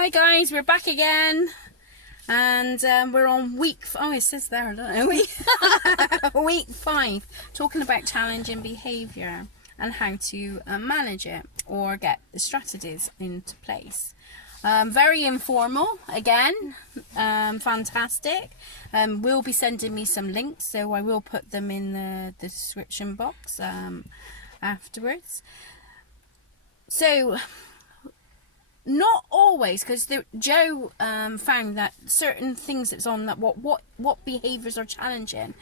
Hi guys, we're back again, and we're on week. Oh, it says there, don't it? Week 5, talking about challenging behaviour and how to manage it or get the strategies into place. Very informal again, fantastic. Will be sending me some links, so I will put them in the description box afterwards. So. Not always, because Joe found that certain things that's on that what behaviours are challenging,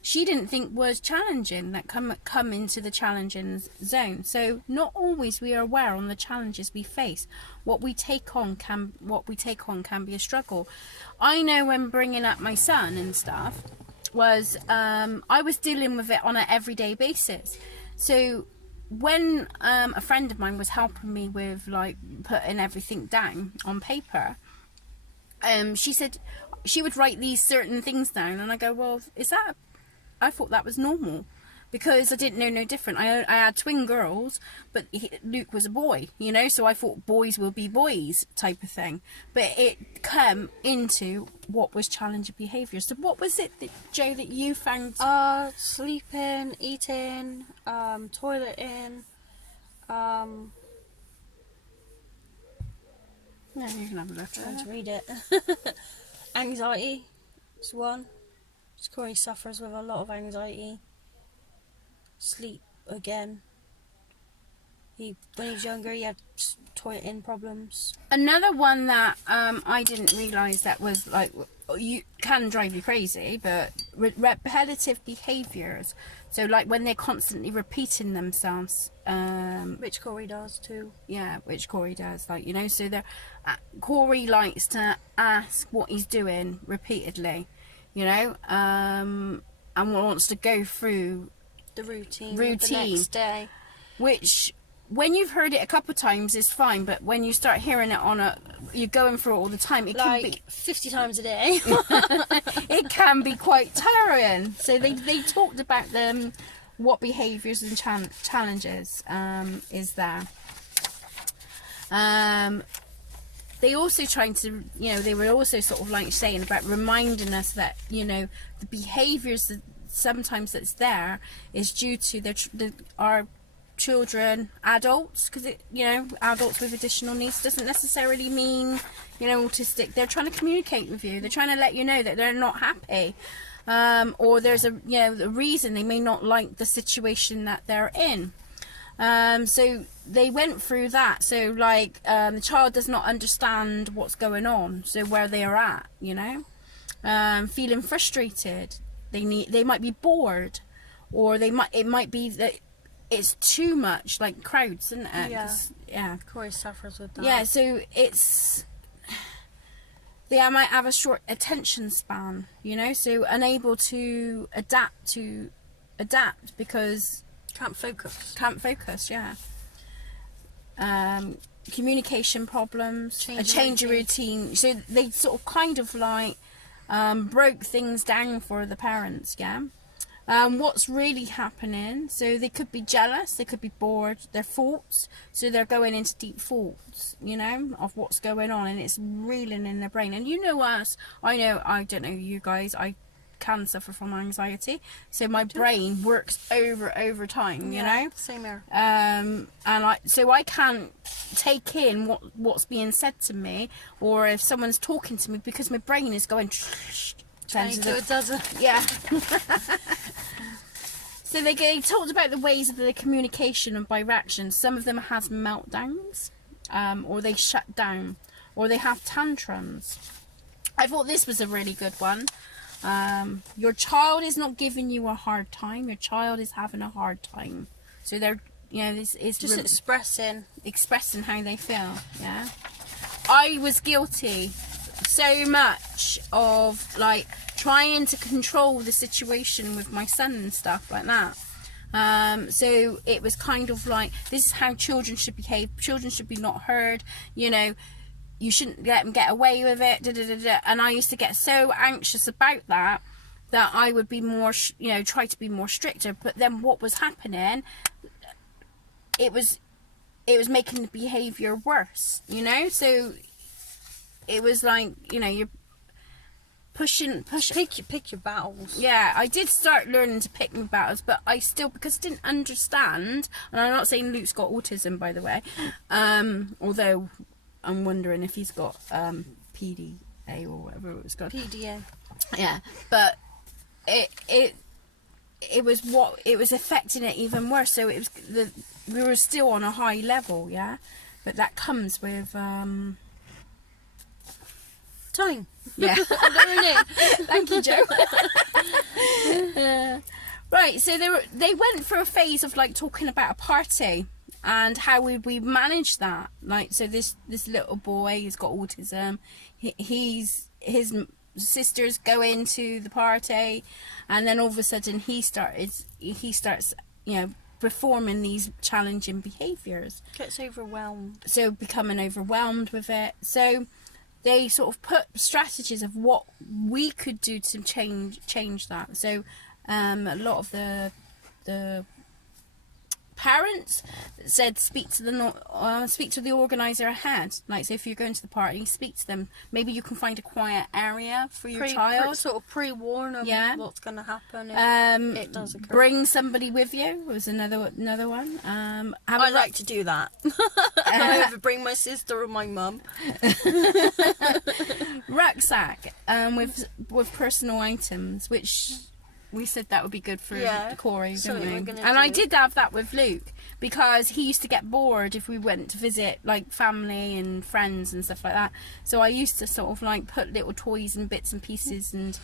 she didn't think was challenging, that come into the challenging zone. So not always we are aware on the challenges we face. What we take on can be a struggle. I know when bringing up my son and stuff was I was dealing with it on an everyday basis. So when a friend of mine was helping me with like putting everything down on paper, she said she would write these certain things down, and I go, well, I thought that was normal, because I didn't know no different. I had twin girls, but Luke was a boy, you know, so I thought boys will be boys type of thing. But it came into what was challenging behaviour. So what was it, that, Joe, that you found? Sleeping, eating, toileting, Yeah, you can have a look. trying to read it. Anxiety is one. Corey suffers with a lot of anxiety. Sleep again. When he was younger, he had toileting problems. Another one that I didn't realise that was like, you can drive you crazy, but repetitive behaviours. So like when they're constantly repeating themselves. Which Corey does too. Yeah, which Corey does, like, you know, so Corey likes to ask what he's doing repeatedly, you know, and wants to go through the routine the next day, which when you've heard it a couple of times is fine, but when you start hearing it you're going through it all the time, it like can be 50 times a day. it can be quite tiring. So they talked about what behaviours and challenges is there. They also trying to, you know, they were also sort of like saying about reminding us that, you know, the behaviours that sometimes that's there is due to our children, adults, because you know, adults with additional needs doesn't necessarily mean, you know, autistic. They're trying to communicate with you. They're trying to let you know that they're not happy, or there's a reason they may not like the situation that they're in. So they went through that. So like the child does not understand what's going on, so where they are at, you know, feeling frustrated. They might be bored, or it might be that it's too much, like crowds, isn't it? Yeah. Corey suffers with that. Yeah, so they might have a short attention span, you know, so unable to adapt because can't focus. Yeah. Communication problems, a change of routine. So they sort of kind of like broke things down for the parents, yeah. What's really happening, so they could be jealous, they could be bored, they're thoughts, so they're going into deep thoughts, you know, of what's going on, and it's reeling in their brain. And you know us, I don't know you guys, I can suffer from anxiety, so my brain works over time, you know. Same here. And I can't take in what's being said to me, or if someone's talking to me, because my brain is going It doesn't. Yeah. So they talked about the ways of the communication and by reaction. Some of them has meltdowns, or they shut down, or they have tantrums. I thought this was a really good one. Your child is not giving you a hard time. Your child is having a hard time. So they're, you know, this is just expressing how they feel. Yeah. I was guilty so much of like trying to control the situation with my son and stuff like that. So it was kind of like, this is how children should behave. Children should be not heard, you know, you shouldn't let them get away with it, and I used to get so anxious about that I would be more, you know, try to be more stricter. But then what was happening, it was making the behaviour worse, you know. So it was like, you know, you're pushing. Pick your battles. Yeah, I did start learning to pick my battles, but I still, because I didn't understand, and I'm not saying Luke's got autism, by the way, although I'm wondering if he's got PDA or whatever it was called. PDA. Yeah, but it was affecting it even worse. So it was we were still on a high level, yeah, but that comes with Time. yeah. Learning. Thank you, Joe. Right, so they went through a phase of like talking about a party and how would we manage that. Like, so this little boy, he's got autism. His sisters go into the party, and then all of a sudden he starts, you know, performing these challenging behaviours. Gets overwhelmed. So becoming overwhelmed with it. So they sort of put strategies of what we could do to change that. So a lot of the parents said speak to the organizer ahead. Like, so if you're going to the party, speak to them. Maybe you can find a quiet area for your child. Sort of pre-warn them what's going to happen if it does occur. Bring somebody with you was another one. I like to do that. I either bring my sister or my mum. Rucksack with personal items, which we said that would be good for Corey, didn't we? And I did have that with Luke, because he used to get bored if we went to visit like family and friends and stuff like that. So I used to sort of like put little toys and bits and pieces and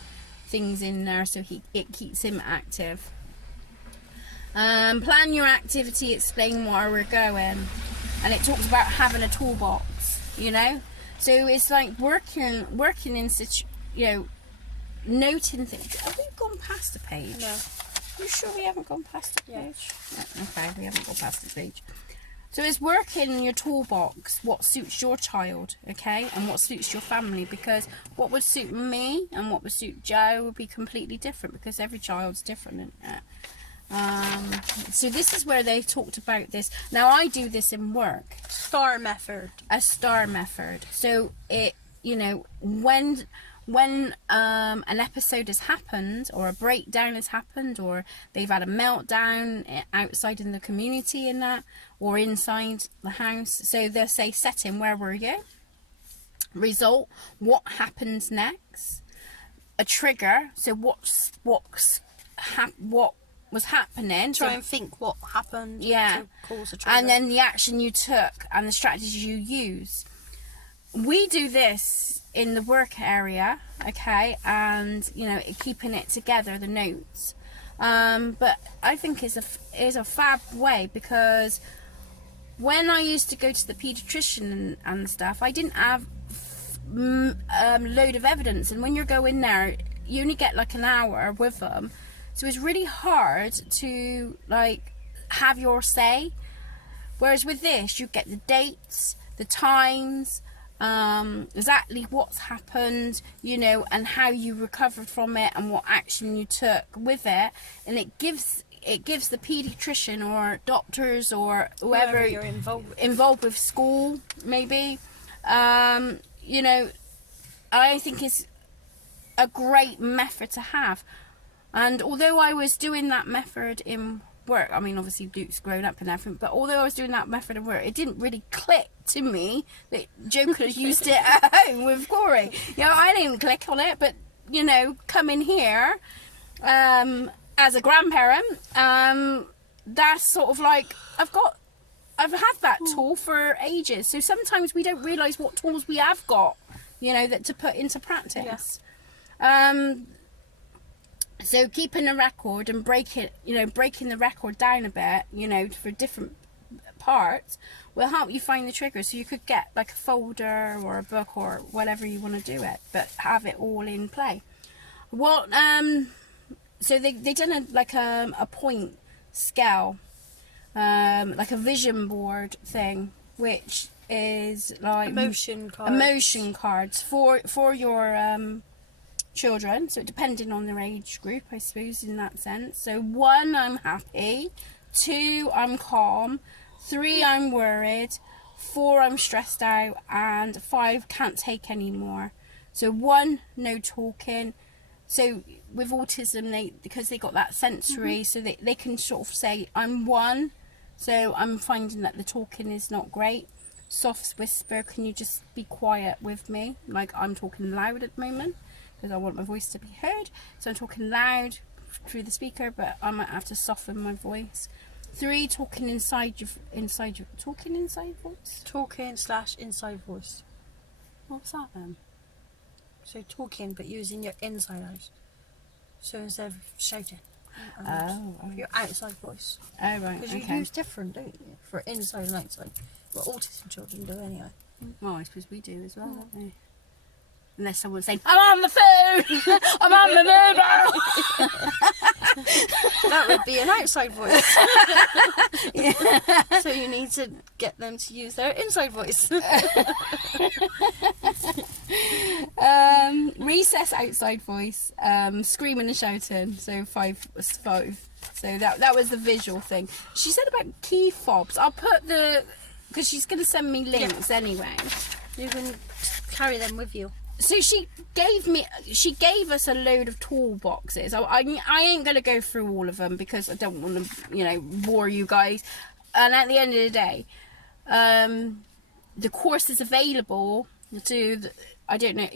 things in there, so it keeps him active. Plan your activity, explain where we're going, and it talks about having a toolbox, you know. So it's like working in noting things. Have we gone past the page? No. Are you sure we haven't gone past the page? Yeah. No, okay, we haven't gone past the page. So it's working in your toolbox what suits your child, okay, and what suits your family, because what would suit me and what would suit Joe would be completely different, because every child's different, isn't it? So this is where they talked about this. Now I do this in work. Star method. A star method. So it, you know, when an episode has happened, or a breakdown has happened, or they've had a meltdown outside in the community and that, or inside the house, so they'll say setting, where were you? Result, what happens next? A trigger, so what was happening. Try and think what happened to cause a trigger. And then the action you took and the strategies you use. We do this in the work area, okay, and you know, keeping it together, the notes. But I think is a fab way, because when I used to go to the paediatrician and stuff, I didn't have load of evidence, and when you go in there, you only get like an hour with them, so it's really hard to like have your say. Whereas with this, you get the dates, the times, exactly what's happened, you know, and how you recovered from it and what action you took with it, and it gives the paediatrician or doctors or whoever you're involved with school, maybe, you know, I think it's a great method to have. And although I was doing that method in work, I mean, obviously Luke's grown up and everything, but although I was doing that method of work, it didn't really click to me that Joe could have used it at home with Corey. You know, I didn't click on it, but you know, coming here as a grandparent, that's sort of like I've had that tool for ages. So sometimes we don't realise what tools we have got, you know, that to put into practice. So keeping a record and breaking the record down a bit, you know, for different parts will help you find the triggers. So you could get like a folder or a book or whatever you want to do it, but have it all in play. What so they done a point scale, like a vision board thing, which is like emotion cards for your children, so depending on their age group, I suppose, in that sense. So 1, I'm happy. 2, I'm calm. 3, I'm worried. 4, I'm stressed out, and 5, can't take anymore. So 1, no talking. So with autism, because they got that sensory, so they can sort of say, I'm 1, so I'm finding that the talking is not great. Soft whisper, can you just be quiet with me? Like, I'm talking loud at the moment because I want my voice to be heard. So I'm talking loud through the speaker, but I might have to soften my voice. 3, talking inside your talking inside voice. Talking/inside voice. What's that then? So talking, but using your inside out. So instead of shouting. Your outside voice. Oh, right. Because you use different, don't you? For inside and outside. What autism children do anyway. Well, I suppose we do as well, don't we? Unless someone's saying, I'm on the phone! I'm on the mobile! That would be an outside voice. So you need to get them to use their inside voice. Recess outside voice, screaming and shouting. So 5 was 5. So that was the visual thing. She said about key fobs. I'll put because she's going to send me links anyway. You can carry them with you. So she gave us a load of toolboxes. I ain't going to go through all of them because I don't want to, bore you guys. And at the end of the day, the course is available to, I don't know,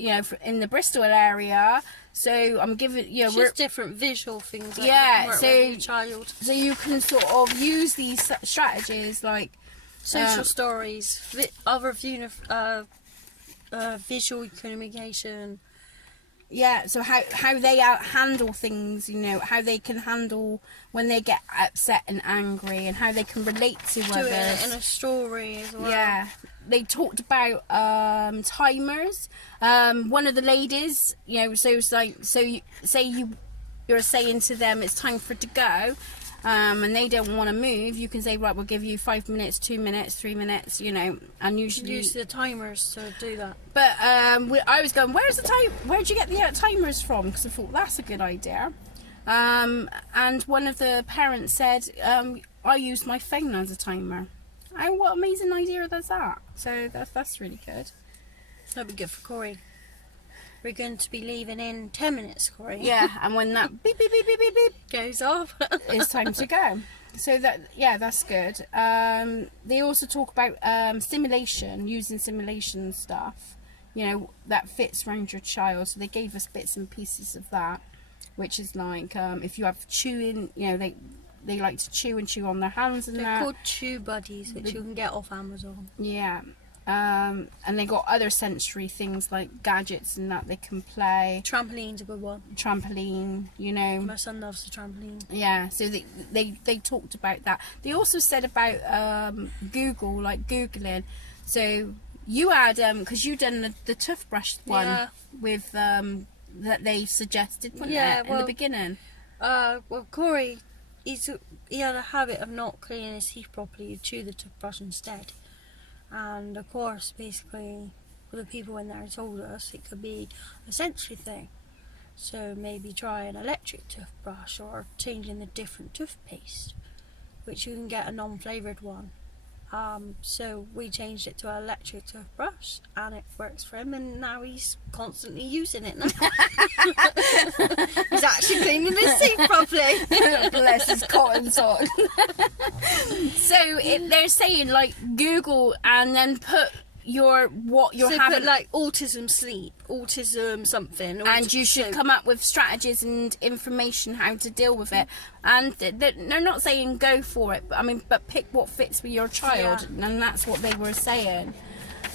in the Bristol area. So I'm giving, Just different visual things. Like so with your child. So you can sort of use these strategies like social stories, other visual communication. Yeah, so how they handle things, how they can handle when they get upset and angry, and how they can relate to others. Do it in a story as well. Yeah, they talked about timers. One of the ladies, so it's like, you're saying to them it's time for it to go, and they don't want to move. You can say, right, we'll give you 5 minutes, 2 minutes, 3 minutes, and usually use the timers to do that. But I was going, where'd you get the timers from? Because I thought that's a good idea. And one of the parents said, I used my phone as a timer. Oh, what amazing idea is that? So that's really good. That'd be good for Corey. We're going to be leaving in 10 minutes, Corey. Yeah, and when that beep, beep, beep, beep, beep, beep goes off, it's time to go. So that's good. They also talk about simulation, using simulation stuff, that fits around your child. So they gave us bits and pieces of that, which is like if you have chewing, they like to chew on their hands and They're called chew buddies, which you can get off Amazon. Yeah. And they got other sensory things like gadgets and that they can play. Trampoline's a good one. Trampoline, My son loves the trampoline. Yeah, so they talked about that. They also said about Google, like Googling. So you had, because you done the toothbrush one with that they suggested, in the beginning. Well, Corey, he had a habit of not cleaning his teeth properly. He'd chew the toothbrush instead. And of course, basically, the people in there told us it could be a sensory thing. So maybe try an electric toothbrush or changing the different toothpaste, which you can get a non-flavoured one. So we changed it to an electric toothbrush and it works for him, and now he's constantly using it now. He's actually cleaning his teeth properly. Bless his cotton sock. So they're saying like Google and then put what you're having, put like autism sleep, autism something, and you should come up with strategies and information how to deal with it. And they're not saying go for it, but pick what fits with your child, and that's what they were saying.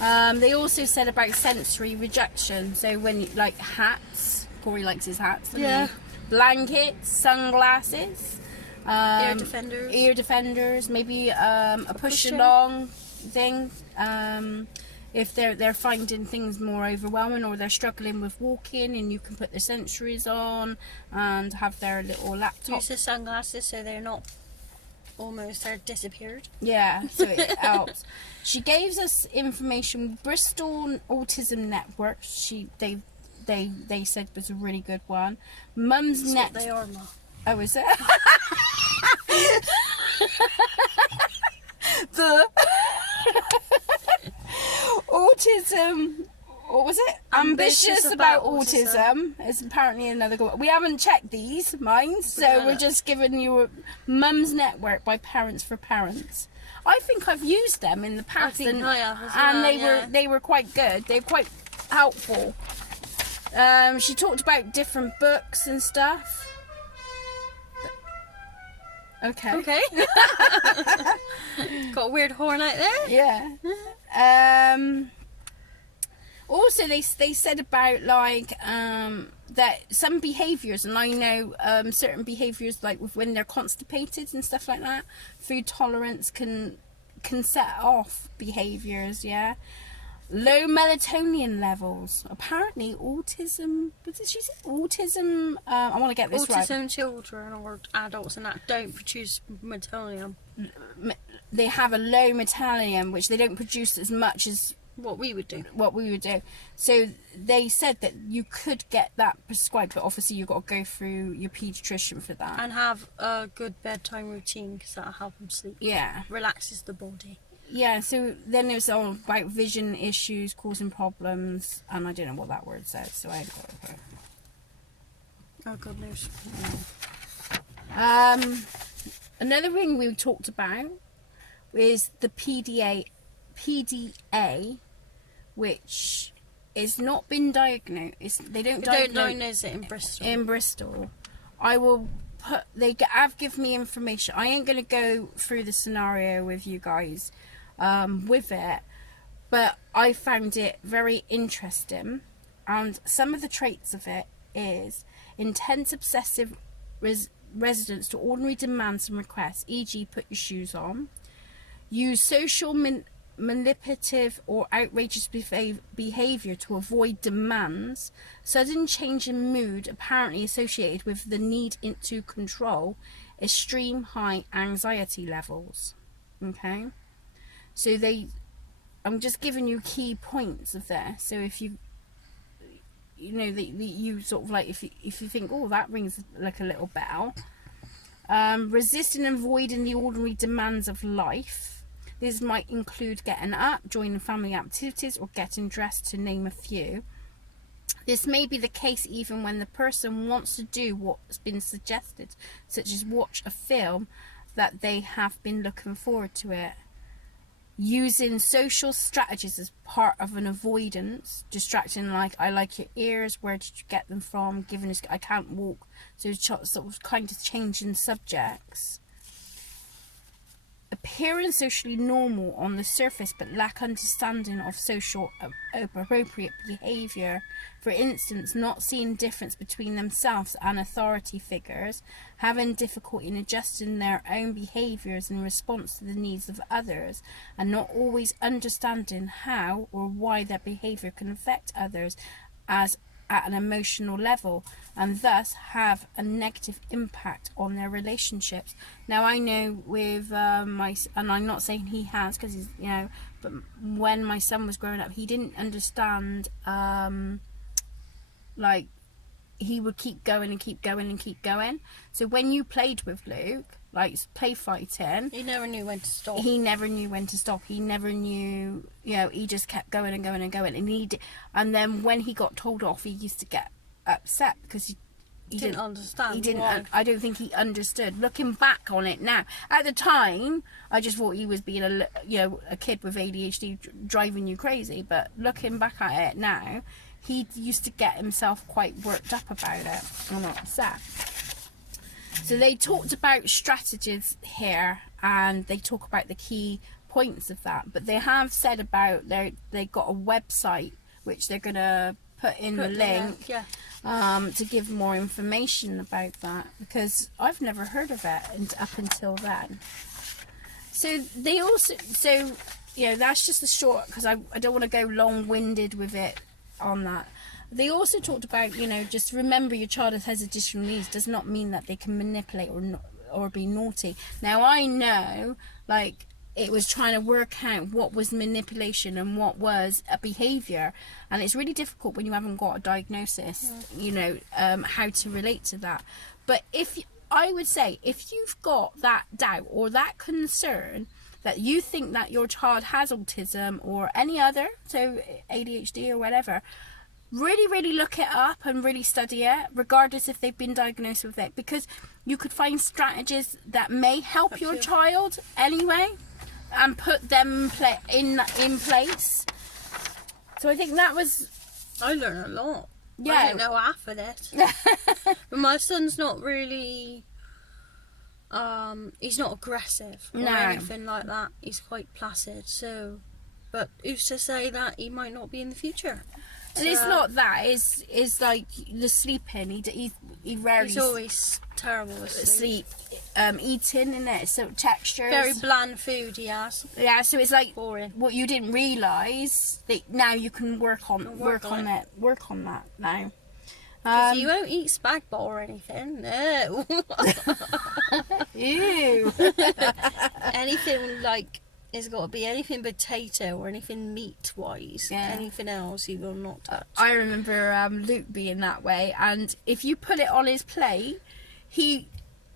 They also said about sensory rejection. So when like hats, Corey likes his hats. Doesn't he? Blankets, sunglasses, ear defenders, maybe a push along thing. If they're finding things more overwhelming or they're struggling with walking, and you can put the sensories on and have their little laptop. Use the sunglasses so they're not they're disappeared. Yeah, so it helps. She gave us information. Bristol Autism Network. They said was a really good one. Mum's Net. They are not. Oh, is it? autism. What was it? Ambitious about autism. It's apparently another good one. We haven't checked these, mine, so we're just giving you Mum's Network by Parents for Parents. I think I've used them in the past, I have as well, and they were quite good. They're quite helpful. She talked about different books and stuff. Okay. Got a weird horn out there. Yeah. Also, they said about like that some behaviours, and I know certain behaviours like when they're constipated and stuff like that, food tolerance can set off behaviours. Yeah. Low melatonin levels. Apparently, autism. What did she say? Autism. I want to get this right. Autism children or adults and that don't produce melatonin. They have a low melatonin, which they don't produce as much as what we would do. So they said that you could get that prescribed, but obviously you've got to go through your paediatrician for that. And have a good bedtime routine, because that'll help them sleep. Yeah. Relaxes the body. Yeah, so then there's all about vision issues causing problems, and I don't know what that word says, so I had to go over it. Oh, God knows. Another thing we talked about is the PDA, which is not been diagnosed. They don't diagnose it in Bristol. In Bristol. I will put. They have given me information. I ain't gonna go through the scenario with you guys, with it, but I found it very interesting, and some of the traits of it is intense obsessive resistance to ordinary demands and requests, e.g. put your shoes on, use social manipulative or outrageous behaviour to avoid demands, sudden change in mood apparently associated with the need to control, extreme high anxiety levels. Okay, so I'm just giving you key points of this. So if you you sort of like if you think, oh, that rings like a little bell. Resisting and avoiding the ordinary demands of life. This might include getting up, joining family activities, or getting dressed, to name a few. This may be the case even when the person wants to do what's been suggested, such as watch a film that they have been looking forward to it. Using social strategies as part of an avoidance, distracting like, I like your ears, where did you get them from, giving us, I can't walk, so sort of kind of changing subjects. Appearing socially normal on the surface but lack understanding of social appropriate behaviour. For instance, not seeing difference between themselves and authority figures, having difficulty in adjusting their own behaviours in response to the needs of others, and not always understanding how or why their behaviour can affect others as at an emotional level, and thus have a negative impact on their relationships. Now, I know with and I'm not saying he has, because he's, but when my son was growing up, he didn't understand, like, he would keep going and keep going and keep going. So when you played with Luke, like play fighting, he never knew when to stop. He never knew when to stop. He never knew, he just kept going and going and going. And then when he got told off, he used to get upset because he didn't understand. He didn't. Why. I don't think he understood. Looking back on it now, at the time, I just thought he was being a kid with ADHD driving you crazy. But looking back at it now, he used to get himself quite worked up about it and upset. So they talked about strategies here, and they talk about the key points of that. But they have said about they got a website which they're gonna put in the link, to give more information about that, because I've never heard of it up until then. So they also that's just a short, because I don't want to go long-winded with it on that. They also talked about, just remember your child has additional needs does not mean that they can manipulate or be naughty. Now, I know, like, it was trying to work out what was manipulation and what was a behaviour, and it's really difficult when you haven't got a diagnosis, how to relate to that. But I would say, if you've got that doubt or that concern, that you think that your child has autism or any other, so ADHD or whatever, really, really look it up and really study it, regardless if they've been diagnosed with it, because you could find strategies that may help your child anyway, and put them in place. So I think that was... I learned a lot. Yeah. I didn't know half of it. But my son's not really... he's not aggressive or anything like that. He's quite placid, so... But who's to say that he might not be in the future? And it's not that. It's like the sleeping. He rarely... He's always terrible with sleep. Eating, in it, so textures. Very bland food he has. Yeah, so it's like Boring. what you didn't realise that now you can work on that now. You won't eat spag bol or anything. No. Ew. Anything like, it's got to be anything potato or anything meat wise. Yeah. Anything else he will not touch. I remember Luke being that way, and if you put it on his plate,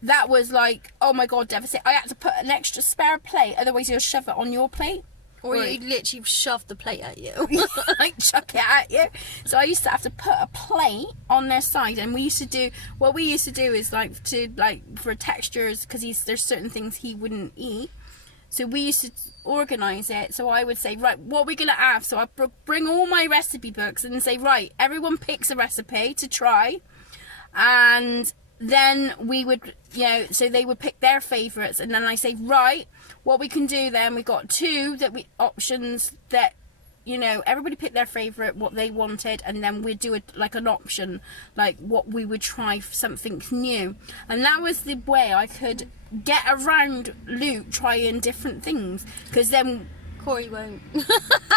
that was like, oh my god, devastating. I had to put an extra spare plate, otherwise he'll shove it on your plate. Or he'd literally shove the plate at you. Like chuck it at you. So I used to have to put a plate on their side, and what we used to do is for textures, because there's certain things he wouldn't eat. So we used to organise it. So I would say, right, what are we going to have? So I bring all my recipe books and say, right, everyone picks a recipe to try. And then we would, so they would pick their favourites. And then I say, right, what we can do then, we've got options that, everybody picked their favourite, what they wanted. And then we'd do an option, like what we would try something new. And that was the way I could get around Luke trying different things, because then Corey won't.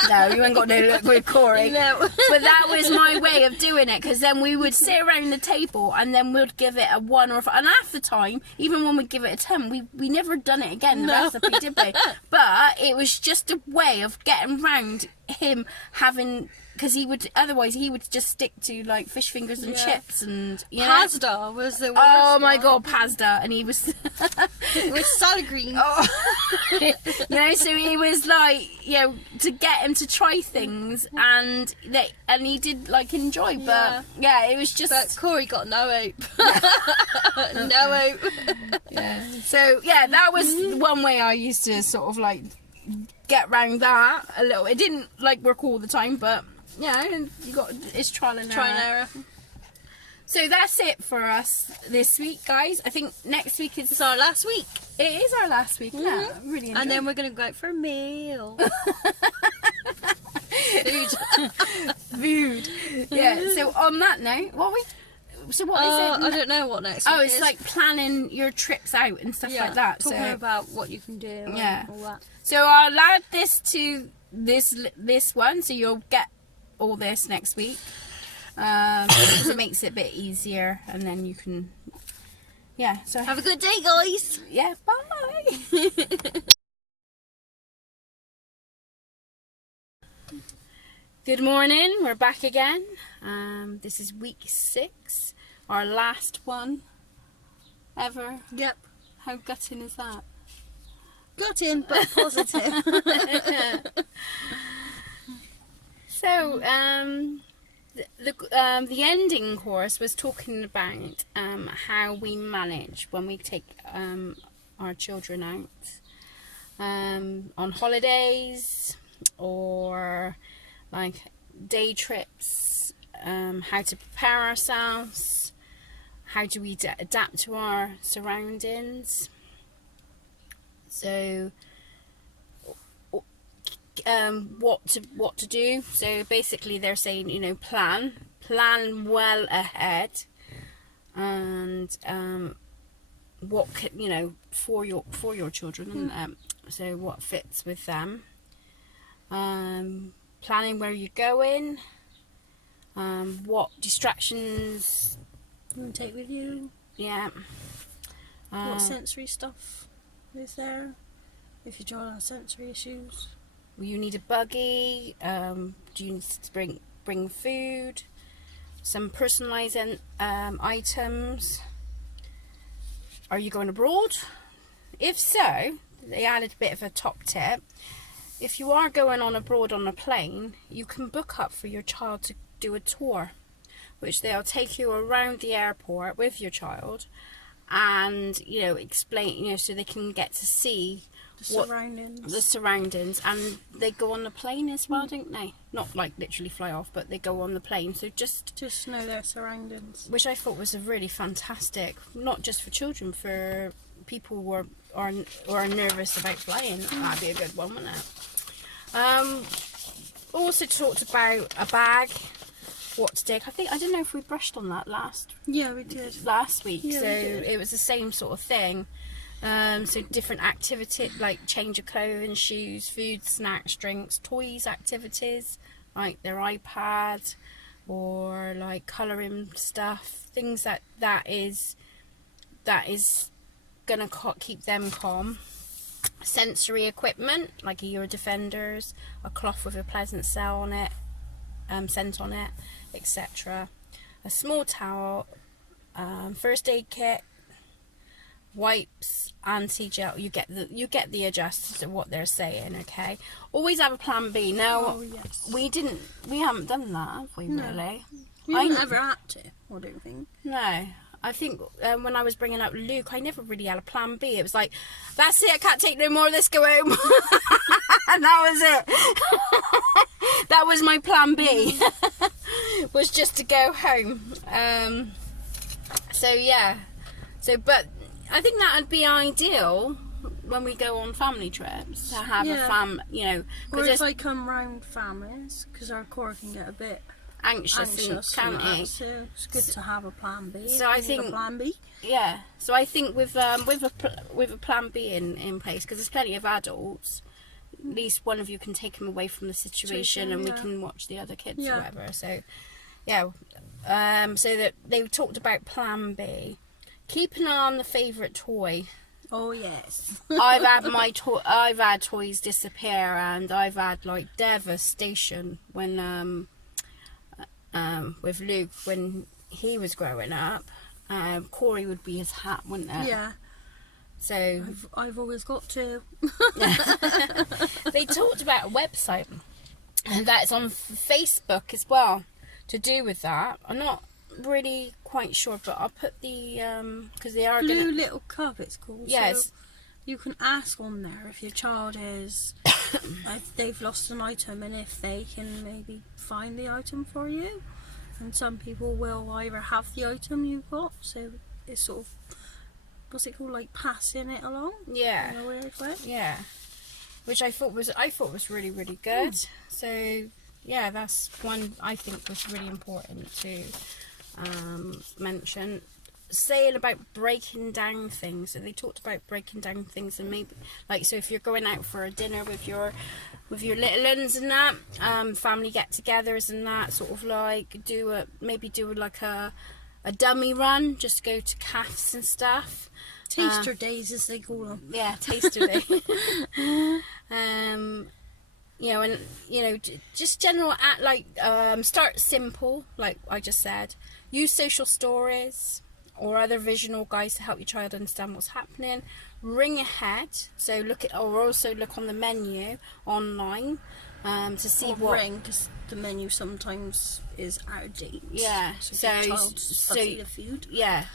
No, you ain't got no luck with Corey. No. But that was my way of doing it, because then we would sit around the table and then we'd give it a 1 or a 5. And half the time, even when we'd give it a 10, we never done it again, the recipe, did we? But it was just a way of getting round him having... Because he would just stick to like fish fingers and chips and pasta was the worst. Oh my god, pasta, and he was with salad greens. Oh. So he was like, to get him to try things, and he did like enjoy, but it was just. But Corey got no hope. No hope. So that was one way I used to sort of like get round that a little. It didn't like work all the time, but. It's trial and error. So that's it for us this week, guys. I think next week is our last week. It is our last week. Yeah, really. And then we're gonna go out for a meal. Food. Yeah. So on that note, what is it? I don't know what next week is. It's like planning your trips out and stuff like that. Talking about what you can do. And all that. So I'll add this to this one, so you'll get all this next week, because it makes it a bit easier, and then you can so have a good day, guys. Bye. Good morning, we're back again. This is week 6, our last one ever. Yep. How gutting is that? Gutting, but positive. So, the ending course was talking about how we manage when we take our children out on holidays or like day trips, how to prepare ourselves, how do we adapt to our surroundings. So what to do. So basically they're saying, plan well ahead, and what for your children, and so what fits with them, planning where you're going, what distractions you want to take with you, what sensory stuff is there if your child has sensory issues. You need a buggy. Do you need to bring food? Some personalised items. Are you going abroad? If so, they added a bit of a top tip. If you are going on abroad on a plane, you can book up for your child to do a tour, which they'll take you around the airport with your child and, you know, explain, you know, so they can get to see the surroundings, and they go on the plane as well, don't they? Not like literally fly off, but they go on the plane, so just know their surroundings, which I thought was a really fantastic, not just for children, for people who are nervous about flying. That'd be a good one, wouldn't it? Also talked about a bag, what to take. I don't know if we brushed on that last we did last week. Yeah, So we did. it was the same sort of thing. So different activity, like change of clothes, shoes, food, snacks, drinks, toys, activities, like their iPad, or like colouring stuff, things that is gonna keep them calm. Sensory equipment like ear defenders, a cloth with a pleasant scent on it, etc. A small towel, first aid kit, wipes, anti-gel. You get the adjust to what they're saying. Okay, always have a plan B. Now we haven't done that, have we? No. Really? We haven't ever had to, I don't think. No, I think when I was bringing up Luke, I never really had a plan B. It was like, that's it, I can't take no more of this, go home. And that was it. That was my plan B. Was just to go home. But I think that would be ideal when we go on family trips, to have a you know. Or if I come round families, because our core can get a bit anxious and county. So it's good to have a plan B. So I think a plan B. Yeah. So I think with a plan B in place, because there's plenty of adults, at least one of you can take him away from the situation, and we can watch the other kids or whatever. So yeah. So that they talked about plan B. Keep an eye on the favourite toy. Oh yes. I've had toys disappear, and I've had like devastation when with Luke when he was growing up. Corey would be his hat, wouldn't it? Yeah. So I've always got to. They talked about a website that's on Facebook as well to do with that. I'm not really quite sure, but I'll put the because they are Blue Little Cub, it's called. Yes. So you can ask on there if your child is if they've lost an item, and if they can maybe find the item for you. And some people will either have the item you've got, so it's sort of, what's it called, like passing it along. Yeah. In a weird way. Yeah. Which I thought was really, really good. So yeah, that's one I think was really important to mention. Saying about breaking down things, so they talked about breaking down things, and maybe like, so if you're going out for a dinner with your little ones and that, family get-togethers and that, sort of like do like a dummy run, just go to cafes and stuff. Taster days, as they call them. Yeah, taster day. You know, and you know, just general start simple, like I just said. Use social stories or other visual guides to help your child understand what's happening. Ring ahead, so also look on the menu online to see because the menu sometimes is out of date. Yeah, so the food. Yeah,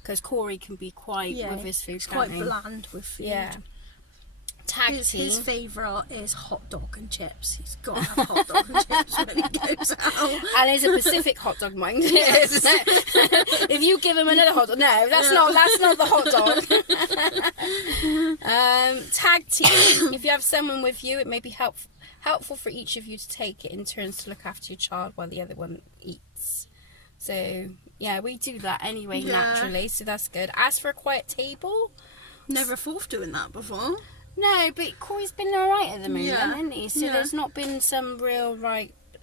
because Corey can be quite with his food. It's quite bland with food. Yeah. Tag team. His favourite is hot dog and chips. He's got to have hot dog and chips when he goes out. And it's a Pacific hot dog, mind you. If you give him another hot dog, no, that's not the hot dog. Tag team. If you have someone with you, it may be helpful for each of you to take it in turns to look after your child while the other one eats. So yeah, we do that anyway naturally, so that's good. As for a quiet table, never thought of doing that before. No, but Corey's been alright at the moment, hasn't he? So Yeah. there's not been some real,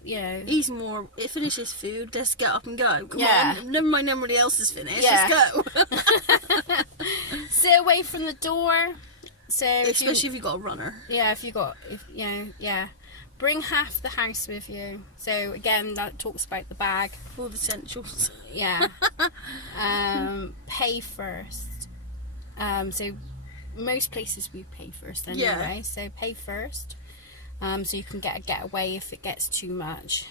you know... He's more, it finishes food, let's get up and go. Come Yeah. on, never mind everybody else is finished, Yeah. let's go. Stay away from the door. So Especially if you've got a runner. Yeah, bring half the house with you. So again, that talks about the bag. All the essentials. Yeah. Pay first. So most places we pay first anyway. So pay first, so you can get a getaway if it gets too much.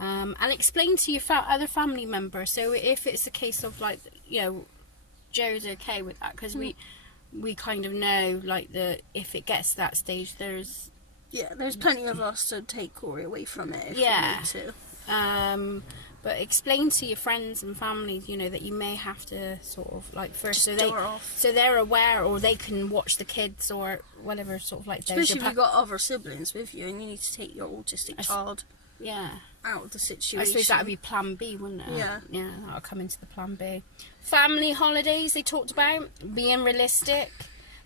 And explain to your other family members. So if it's a case of like, Joe's okay with that, because we kind of know like if it gets to that stage, there's plenty of us to take Corey away from it if we need to. But explain to your friends and family, that you may have to sort of like first, so they're aware, or they can watch the kids or whatever, sort of like. Especially if you've got other siblings with you and you need to take your autistic child out of the situation. I suppose that would be plan B, wouldn't it? Yeah, that'll come into the plan B. Family holidays they talked about, being realistic,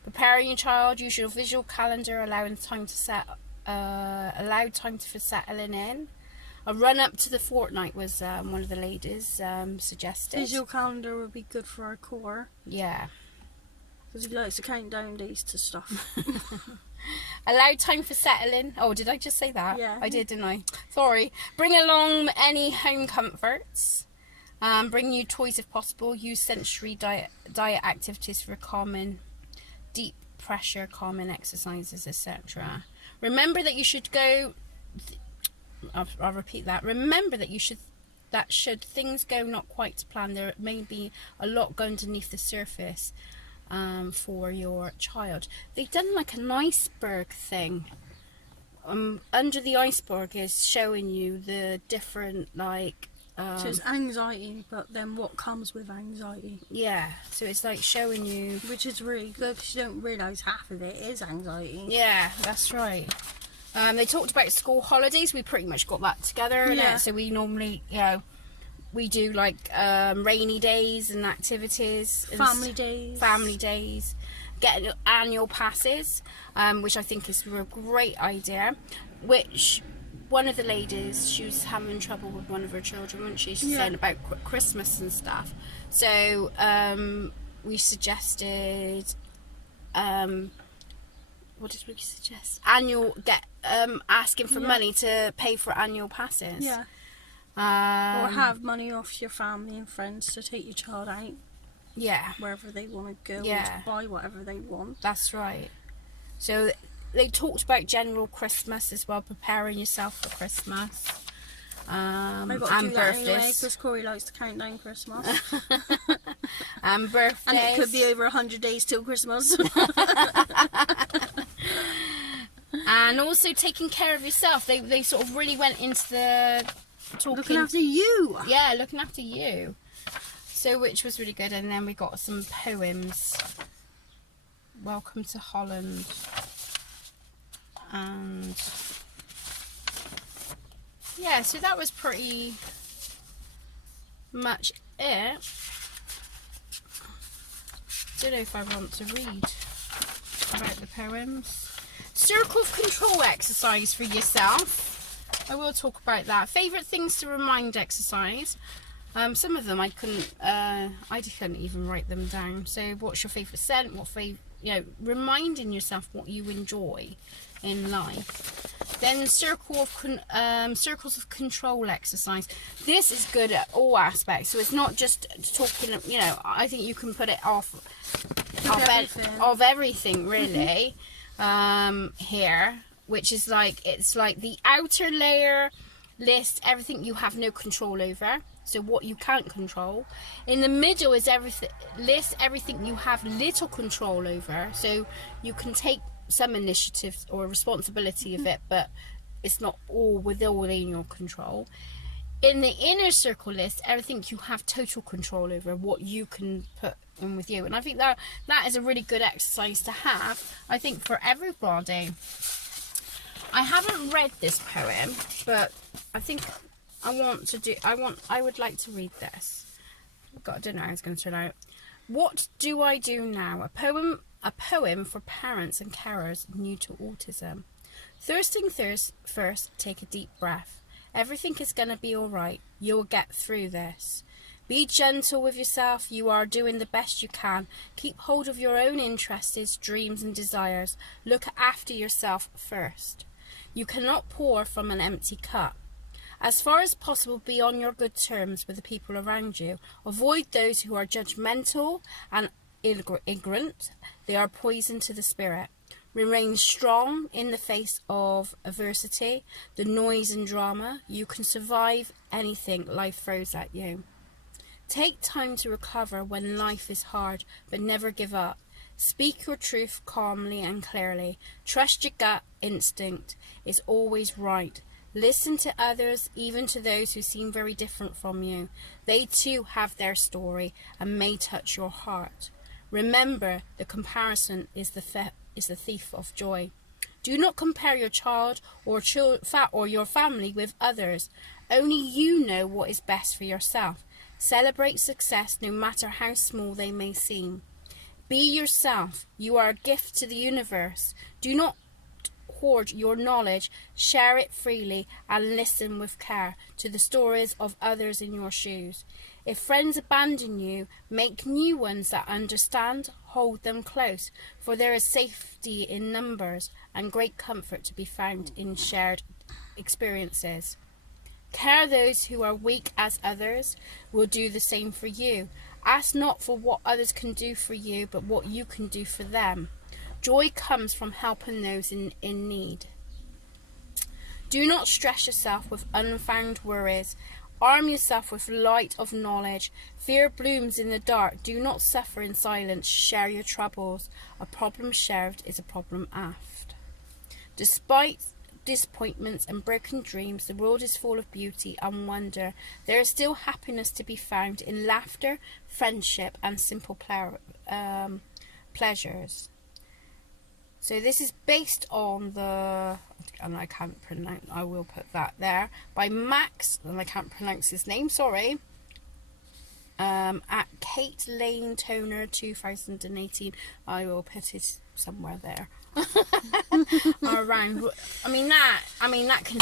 preparing your child, use your visual calendar, allowing time to for settling in. A run up to the fortnight was one of the ladies suggested. Visual calendar would be good for our core. Yeah. Because he likes to count down days to stuff. Allow time for settling. Oh, did I just say that? Yeah. I did, didn't I? Sorry. Bring along any home comforts. Bring new toys if possible. Use sensory diet activities for calming, deep pressure calming exercises, etc. Remember that you should go... I'll repeat that. Remember that should things go not quite to plan, there may be a lot going underneath the surface for your child. They've done like an iceberg thing. Under the iceberg is showing you the different so it's anxiety, but then what comes with anxiety. Yeah, so it's like showing you, which is really good because you don't realise half of it is anxiety. Yeah, that's right. They talked about school holidays. We pretty much got that together. Yeah. So we normally, we do like rainy days and activities. Family days. Get annual passes, which I think is a great idea. Which one of the ladies, she was having trouble with one of her children, wasn't she? She's saying about Christmas and stuff. So we suggested... what did we suggest? Asking for money to pay for annual passes. Yeah. Or have money off your family and friends to take your child out. Yeah. Wherever they want to go, or to buy whatever they want. That's right. So they talked about general Christmas as well, preparing yourself for Christmas. I've got to do that anyway because Corey likes to count down Christmas. And birthdays. And it could be over 100 days till Christmas. And also taking care of yourself. They sort of really went into the talking. Looking after you. Yeah, looking after you. So, which was really good. And then we got some poems. Welcome to Holland. And yeah, so that was pretty much it. Don't know if I want to read about the poems. Circle of control exercise for yourself. I will talk about that. Favourite things to remind exercise. Some of them I couldn't even write them down. So what's your favourite scent? Reminding yourself what you enjoy in life. Then circles of control exercise. This is good at all aspects. So it's not just talking, I think you can put it of everything really. Here, which is it's like the outer layer lists everything you have no control over, so what you can't control. In the middle is everything you have little control over, so you can take some initiative or responsibility of it, but it's not all within your control. In the inner circle list everything you have total control over, what you can put in with you. And I think that is a really good exercise to have, I think, for everybody. I haven't read this poem, but I think I would like to read this. I don't know how it's going to turn out. What do I do now? A poem for parents and carers new to autism. First, take a deep breath. Everything is going to be alright. You'll get through this. Be gentle with yourself. You are doing the best you can. Keep hold of your own interests, dreams and desires. Look after yourself first. You cannot pour from an empty cup. As far as possible, be on your good terms with the people around you. Avoid those who are judgmental and ignorant. They are poison to the spirit. Remain strong in the face of adversity, the noise and drama. You can survive anything life throws at you. Take time to recover when life is hard, but never give up. Speak your truth calmly and clearly. Trust your gut instinct is always right. Listen to others, even to those who seem very different from you. They too have their story and may touch your heart. Remember, the comparison is the thief of joy. Do not compare your child or your family with others. Only you know what is best for yourself. Celebrate success no matter how small they may seem. Be yourself. You are a gift to the universe. Do not hoard your knowledge. Share it freely and listen with care to the stories of others in your shoes. If friends abandon you, make new ones that understand. Hold them close, for there is safety in numbers and great comfort to be found in shared experiences. Care those who are weak, as others will do the same for you. Ask not for what others can do for you, but what you can do for them. Joy comes from helping those in need. Do not stress yourself with unfound worries. Arm yourself with light of knowledge. Fear blooms in the dark. Do not suffer in silence. Share your troubles. A problem shared is a problem halved. Despite disappointments and broken dreams, the world is full of beauty and wonder. There is still happiness to be found in laughter, friendship, and simple pleasures. So this is based on and I can't pronounce, I will put that there, by Max, and I can't pronounce his name, sorry, at Kate Lane Toner 2018. I will put it somewhere there. Around, I mean that can,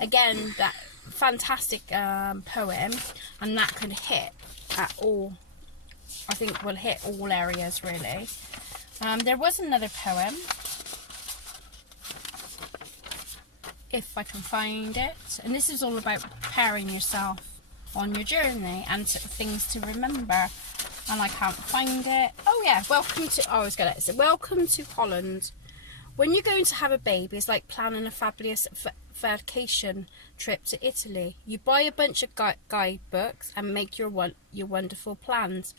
again, that fantastic poem, and that could hit at all, I think will hit all areas really. There was another poem, if I can find it, and this is all about preparing yourself on your journey and things to remember, and I can't find it. Oh yeah, welcome to Holland. When you're going to have a baby, it's like planning a fabulous vacation trip to Italy. You buy a bunch of guidebooks and make your wonderful plans.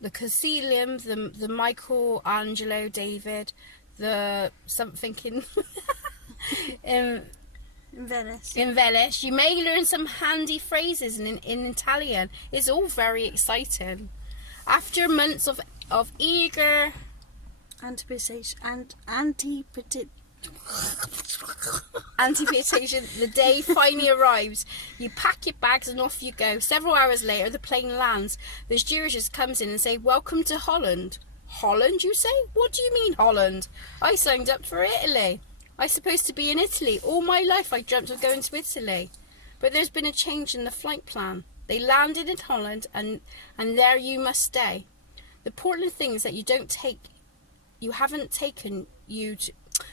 The Colosseum, the Michelangelo David, the something in Venice. In Venice, you may learn some handy phrases in Italian. It's all very exciting. After months of eager anticipation, the day finally arrives. You pack your bags and off you go. Several hours later, the plane lands. The stewardess comes in and say, "Welcome to Holland." Holland, you say? What do you mean Holland? I signed up for Italy. I'm supposed to be in Italy. All my life I dreamt of going to Italy. But there's been a change in the flight plan. They landed in Holland and there you must stay. The important thing is that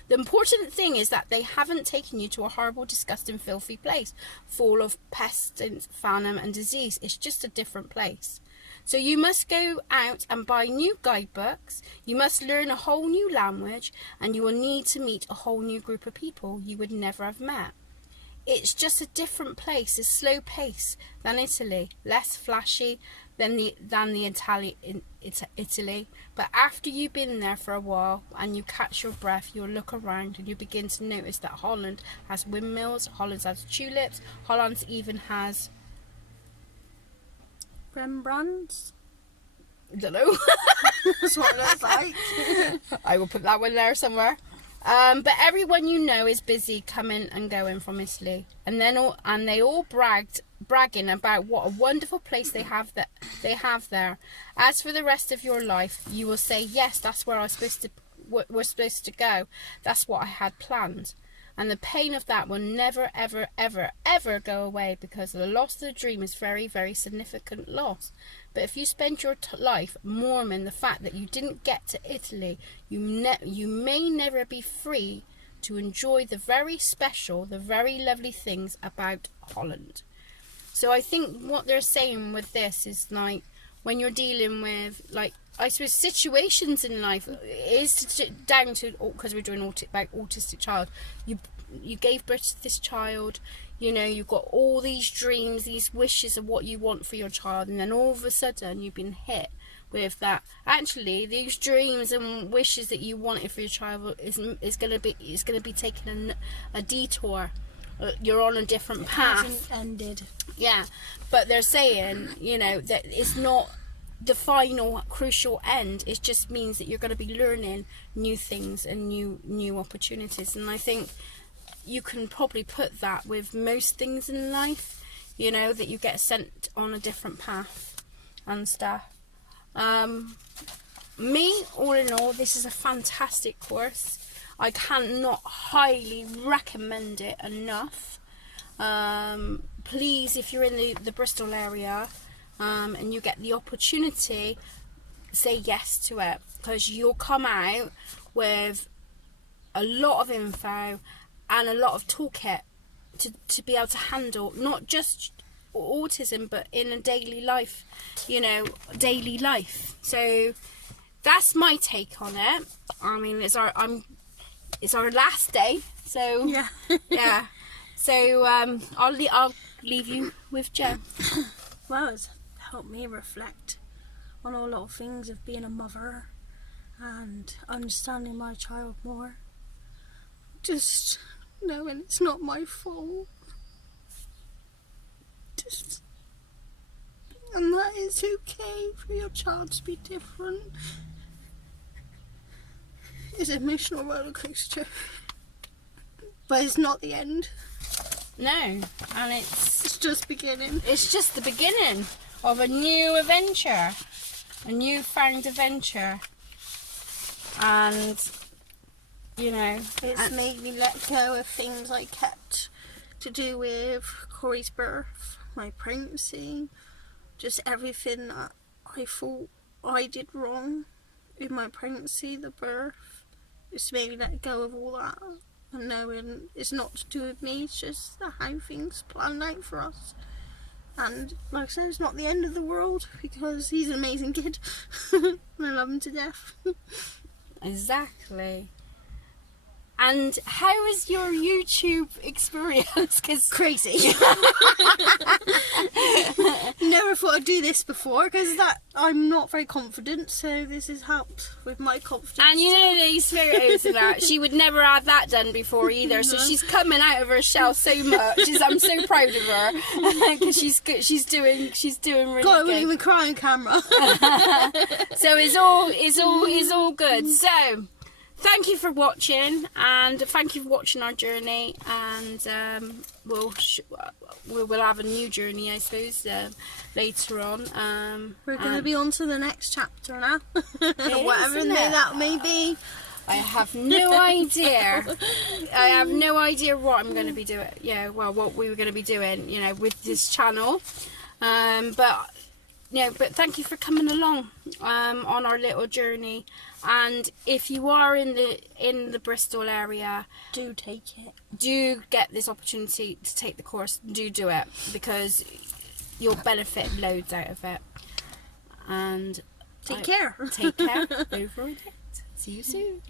the important thing is that they haven't taken you to a horrible, disgusting, filthy place full of pestilence, famine and disease. It's just a different place. So you must go out and buy new guidebooks, you must learn a whole new language, and you will need to meet a whole new group of people you would never have met. It's just a different place, a slow pace than Italy, less flashy than the Italy. But after you've been there for a while and you catch your breath, you'll look around and you begin to notice that Holland has windmills, Holland has tulips, Holland even has Rembrandts? I don't know. That's what it looks like. I will put that one there somewhere. But everyone you know is busy coming and going from Italy, and they all bragging about what a wonderful place they have there. As for the rest of your life, you will say, "Yes, that's where we're supposed to go. That's what I had planned." And the pain of that will never, ever, ever, ever go away, because the loss of the dream is very, very significant loss. But if you spend your life mourning the fact that you didn't get to Italy, you may never be free to enjoy the very special, the very lovely things about Holland. So I think what they're saying with this is like, when you're dealing with, like, I suppose situations in life, is down to, because we're doing about autistic child. You gave birth to this child, you know, you've got all these dreams, these wishes of what you want for your child, and then all of a sudden you've been hit with that. Actually, these dreams and wishes that you wanted for your child is going to be taking a detour. You're on a different path. It hasn't ended. Yeah, but they're saying, you know, that it's not the final crucial end. It just means that you're going to be learning new things and new opportunities. And I think you can probably put that with most things in life, you know, that you get sent on a different path and stuff. Me, all in all, this is a fantastic course. I cannot highly recommend it enough. Please, if you're in the Bristol area and you get the opportunity, say yes to it, because you'll come out with a lot of info and a lot of toolkit to be able to handle not just autism, but in a daily life, you know, daily life. So that's my take on it. I mean, it's our last day, so Yeah. yeah. So I'll leave you with Jo. Well, it's helped me reflect on a lot of things of being a mother and understanding my child more. Just knowing it's not my fault. And that it's okay for your child to be different. It's an emotional roller coaster, but it's not the end. No, and it's just beginning. It's just the beginning of a new adventure, a newfound adventure, and you know, it's made me let go of things I kept to do with Corey's birth, my pregnancy, just everything that I thought I did wrong in my pregnancy, the birth. It's made me let go of all that and knowing it's not to do with me, it's just how things planned out for us. And like I said, it's not the end of the world because he's an amazing kid and I love him to death. Exactly. And how was your YouTube experience? Cause crazy. Never thought I'd do this before because I'm not very confident, so this has helped with my confidence. And you know these photos and that, she would never have that done before either. So she's coming out of her shell so much. I'm so proud of her because she's doing really God, I good. wouldn't even cry on camera. So it's all good. So thank you for watching, and thank you for watching our journey, and we'll have a new journey, I suppose, later on. We're going to be on to the next chapter now. Whatever isn't it? that may be. I have no idea. I have no idea what I'm going to be doing. Yeah, well, what we were going to be doing, you know, with this channel. But thank you for coming along on our little journey. And if you are in the Bristol area, do take it. Do get this opportunity to take the course. Do it, because you'll benefit loads out of it. And take care. Take care. Over and out. See you soon.